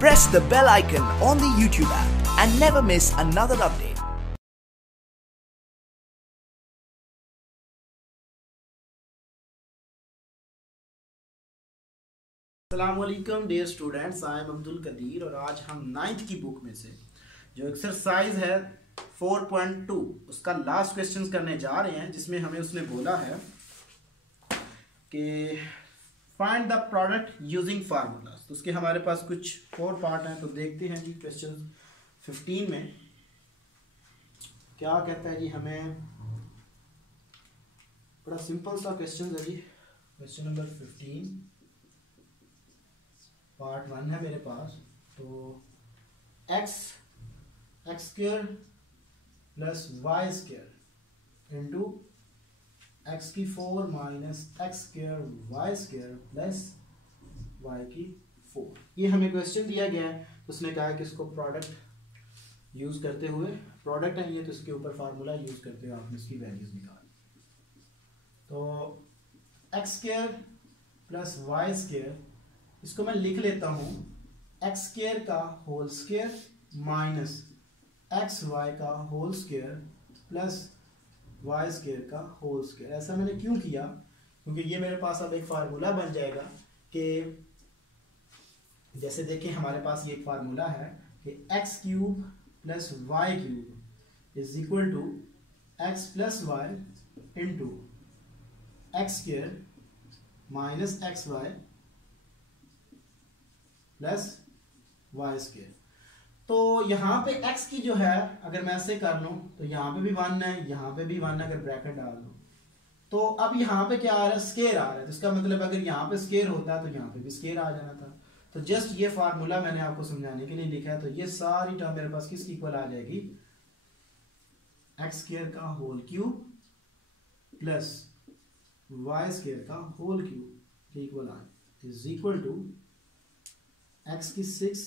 Press the bell icon on the YouTube app and never miss another update. अस्सलामुअलैकुम dear students, I am Abdul Qadeer और आज हम 9th की book में से जो एक्सरसाइज है 4.2 उसका लास्ट क्वेश्चन करने जा रहे हैं, जिसमें हमें उसने बोला है कि find the product using formulas. तो उसके हमारे पास कुछ 4 पार्ट हैं, तो देखते हैं जी क्वेश्चन 15 में क्या कहता है जी। हमें बड़ा सिंपल सा क्वेश्चन है जी, क्वेश्चन नंबर 15 पार्ट 1 है मेरे पास। तो x square plus y square into x की 4 minus x square y square plus y की 4, ये हमें क्वेश्चन दिया गया है। तो उसने कहा कि इसको प्रोडक्ट यूज करते हुए, प्रोडक्ट है ये तो इसके ऊपर फार्मूला यूज करते हुए आपने इसकी वैल्यूज निकाली। तो x square plus y square, इसको मैं लिख लेता हूं एक्स स्क्वायर का whole square minus x y का whole square plus y square का होल स्क्वायर। ऐसा मैंने क्यों किया? क्योंकि ये मेरे पास अब एक फार्मूला बन जाएगा कि जैसे देखें हमारे पास ये एक फार्मूला है कि x cube plus y cube is equal to x plus y into x square minus x y plus y square. तो यहाँ पे x की जो है अगर मैं ऐसे कर लूं तो यहाँ पे भी 1 है, यहाँ पे भी 1 है, अगर ब्रैकेट डाल दूं तो अब यहाँ पे क्या आ रहा है, स्केयर आ रहा है। तो इसका मतलब अगर यहाँ पे स्केयर होता तो यहाँ पे भी स्केयर आ जाना था। तो जस्ट ये फार्मूला मैंने आपको समझाने के लिए लिखा है। तो ये सारी टर्म मेरे पास किसकी इक्वल आ जाएगी, एक्स स्क्वायर का whole cube plus y square का होल क्यूब के इक्वल आ इज इक्वल टू एक्स की 6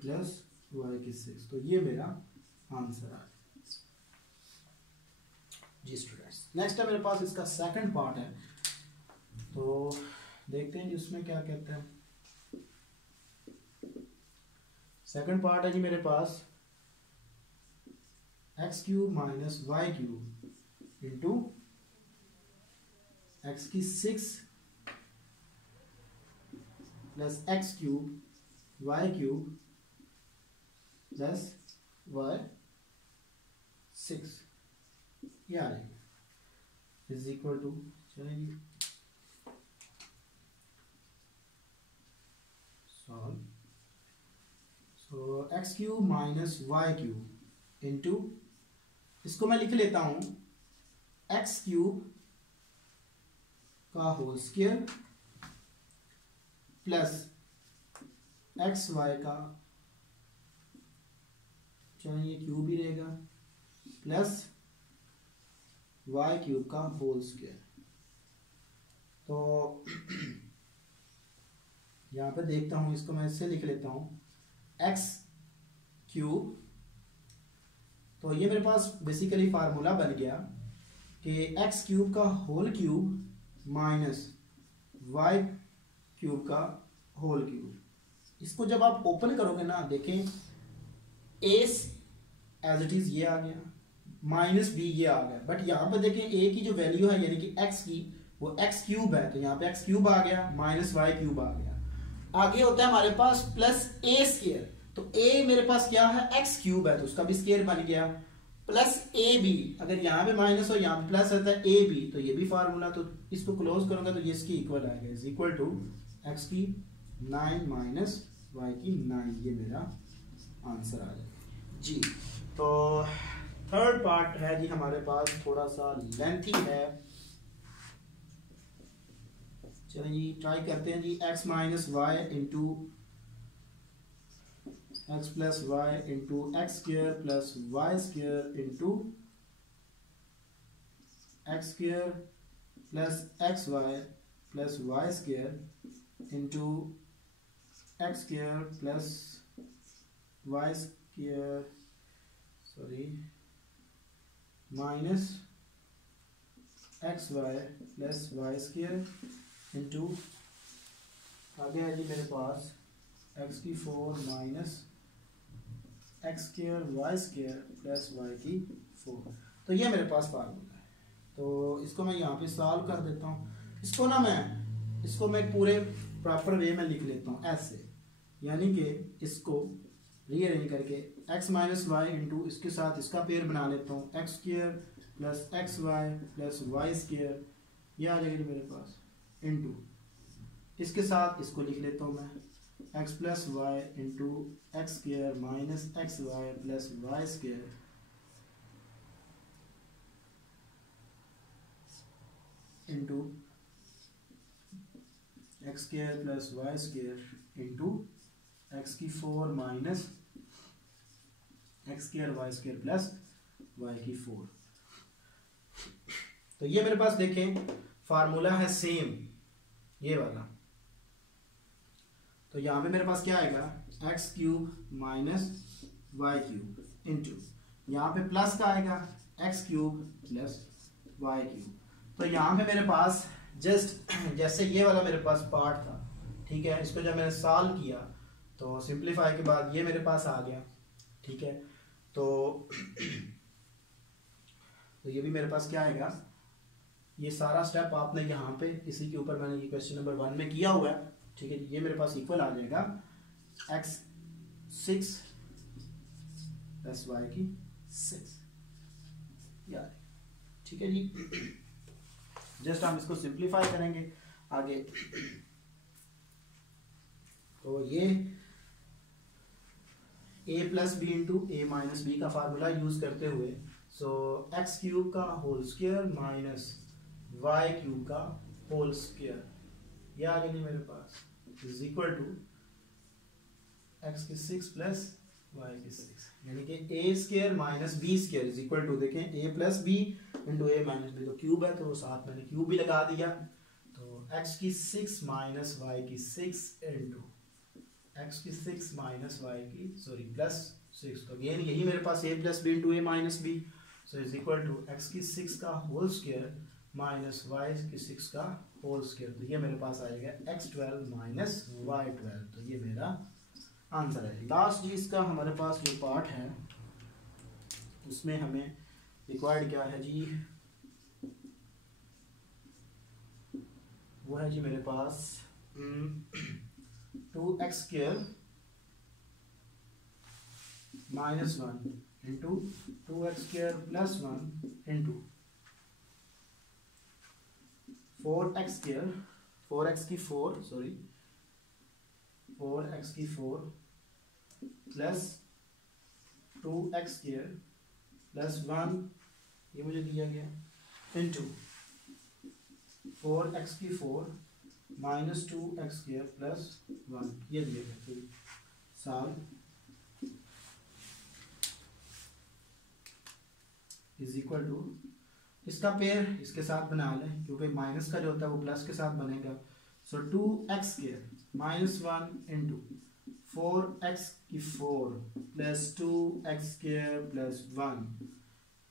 प्लस वाई की 6। तो ये मेरा आंसर आ गया जी स्टूडेंट्स। नेक्स्ट है मेरे पास इसका सेकंड पार्ट है, तो देखते हैं जी उसमें क्या कहते हैं। सेकंड पार्ट है जी मेरे पास x cube minus y cube into x की 6 plus x cube y cube plus y 6, ये आ जाएगा इज इक्वल टू, चलेंगे solve. So x cube minus y cube into, इसको मैं लिख लेता हूं एक्स क्यूब का whole square plus x y का, चलिए ये क्यूब ही रहेगा, प्लस वाई क्यूब का होल स्क्वायर। तो यहां पे देखता हूं, इसको मैं इससे लिख लेता हूं एक्स क्यूब। तो ये मेरे पास बेसिकली फार्मूला बन गया कि एक्स क्यूब का whole cube minus y cube का होल क्यूब। इसको जब आप ओपन करोगे ना, देखें एस एज इट इज ये आ गया, माइनस बी ये आ गया, बट यहाँ पे देखें ए की जो वैल्यू है यानी कि एक्स की वो एक्स क्यूब है, तो यहाँ पे एक्स क्यूब आ गया माइनस वाई क्यूब आ गया। आगे होता है हमारे पास प्लस ए स्क्वायर। तो ए मेरे पास क्या है, एक्स क्यूब है, तो उसका भी स्क्वायर बन गया, प्लस ए बी, अगर यहाँ पे माइनस हो यहाँ पे प्लस रहता है ए बी, तो ये भी फार्मूला, तो इसको क्लोज करूंगा तो ये इसकी इक्वल आएगा इज इक्वल टू एक्स की 9 माइनस वाई की 9, ये मेरा आंसर आ जाएगा जी। तो थर्ड पार्ट है जी हमारे पास, थोड़ा सा लेंथी है, चलिए जी ट्राई करते हैं जी। X minus y into x plus y into x square plus y square into x square plus x y plus y square into x square plus y square, sorry minus x y plus y square into, आगे है जी मेरे पास x की 4 minus x square y square plus y की 4। तो ये मेरे पास फार्मूला है। तो इसको मैं यहाँ पे सॉल्व कर देता हूँ। इसको मैं पूरे प्रॉपर वे में लिख लेता हूँ ऐसे, यानी कि इसको रीअरेंज करके एक्स माइनस वाई इंटू इसके साथ इसका पेयर बना लेता हूँ, x square plus x y plus y square, ये आ जाएगा मेरे पास, इंटू इसके साथ इसको लिख लेता हूँ मैं, x plus y into x square minus x y plus y square into x square plus y square into x की 4 minus x square y square plus y की 4। तो ये मेरे पास देखें फार्मूला है सेम ये वाला। तो यहाँ पे मेरे पास क्या आएगा, x cube minus y cube into यहाँ पे प्लस का आएगा x cube plus y cube. तो यहाँ पे मेरे पास जस्ट जैसे ये वाला मेरे पास पार्ट था, ठीक है, इसको जब मैंने सॉल्व किया तो सिंप्लीफाई के बाद ये मेरे पास आ गया, ठीक है। तो ये भी मेरे पास क्या आएगा, ये सारा स्टेप आपने यहाँ पे इसी के ऊपर मैंने ये क्वेश्चन नंबर 1 में किया हुआ है, ठीक है। ये मेरे पास इक्वल आ जाएगा एक्स 6 प्लस वाई की 6 यार, ठीक है जी। जस्ट हम इसको सिंप्लीफाई करेंगे आगे। तो ये a plus B into A minus B का फार्मूला यूज करते हुए, सो एक्स क्यूब का whole square minus y cube का होल स्क्वायर, ये आ गया मेरे पास, इज इक्वल टू एक्स की 6 प्लस वाई की 6, यानी कि A square minus B square is equal to, देखें A plus B into A minus B, तो क्यूब है तो साथ मैंने क्यूब भी लगा दिया। तो एक्स की 6 माइनस वाई की 6 इंटू एक्स की 6 माइनस वाई की प्लस 6, तो अगेन यही मेरे पास a plus B into A minus B, so is equal to x की 6 का होल स्क्वायर माइनस वाई की 6 का होल स्क्वायर। तो ये मेरे पास आएगा x12 माइनस y12, तो ये मेरा आंसर है। लास्ट जी इसका हमारे पास जो पार्ट है उसमें हमें रिक्वायर्ड क्या है जी, वो है जी मेरे पास 2x square minus 1 into 2x square plus 1 into 4x square 4x की 4 प्लस 2x स्क्वायर प्लस 1, ये मुझे दिया गया, इंटू 4x की 4 माइनस 2x स्क्वायर प्लस 1, ये दिया गया। सॉल्व इज इक्वल टू, इसका पेयर इसके साथ बना लें क्योंकि माइनस का जो होता है वो प्लस के साथ बनेगा। सो 2x square minus 1 into 4x की 4 प्लस 2x स्क्वायर प्लस 1,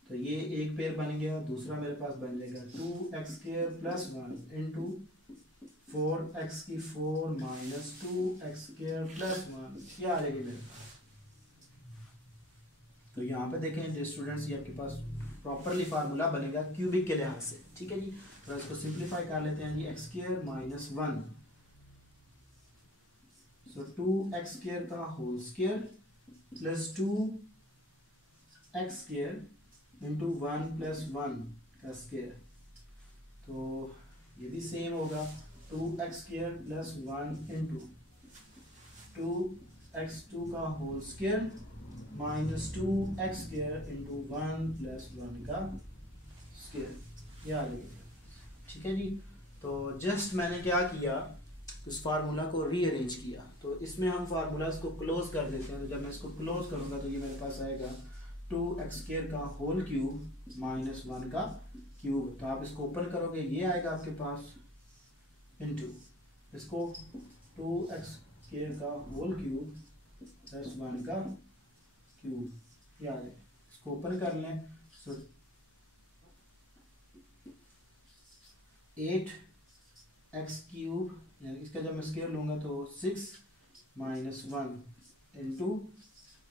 तो ये एक पेयर बन गया। दूसरा मेरे पास बन जाएगा 2x square plus 1 into 4x की 4 माइनस 2x स्क्वायर प्लस 1, ये आ जाएगी मेरे पास। तो यहाँ पे देखें स्टूडेंट्स, ये आपके पास प्रॉपरली फार्मूला बनेगा क्यूबिक के लिहाज से, ठीक है जी। तो इसको सिंप्लीफाई कर लेते हैं जी, x square minus 1, so 2x square का whole square plus 2x square into 1 plus 1 का स्क्वायर, तो ये भी सेम होगा 2x square plus 1 into 2x2 का whole square minus 2x square into 1 plus 1 का स्क्वायर, ये आ जाएगा, ठीक है जी। तो जस्ट मैंने क्या किया, उस फार्मूला को रीअरेंज किया। तो इसमें हम फार्मूलाज को क्लोज कर देते हैं। तो जब मैं इसको क्लोज करूंगा तो ये मेरे पास आएगा 2x स्क्वायर का होल क्यूब माइनस 1 का क्यूब। तो आप इसको ओपन करोगे, ये आएगा आपके पास, इंटू इसको 2x स्क्वायर का होल क्यूब प्लस 1 का क्यूब, ये आ जाए। इसको ओपन कर लें, सो 8x क्यूब, इसका जब मैं स्क्वायर लूंगा तो 6 -1 इंटू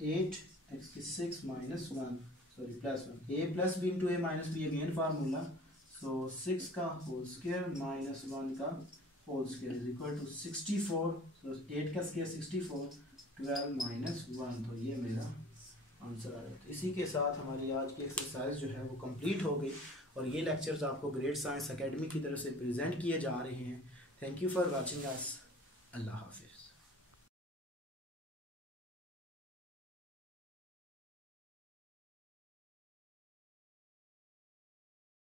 8 x की 6 -1 sorry +1 a plus b into a minus B again formula so 6 का होल स्क्वायर -1 का whole square is equal to 64 so 8 का स्क्वायर 64 12 -1 तो ये मेरा आंसर आ रहा है। इसी के साथ हमारी आज की एक्सरसाइज जो है वो कंप्लीट हो गई और ये लेक्चर्स आपको ग्रेट साइंस एकेडमी की तरफ से प्रेजेंट किए जा रहे हैं। Thank you for watching us. अल्लाह हाफिज़।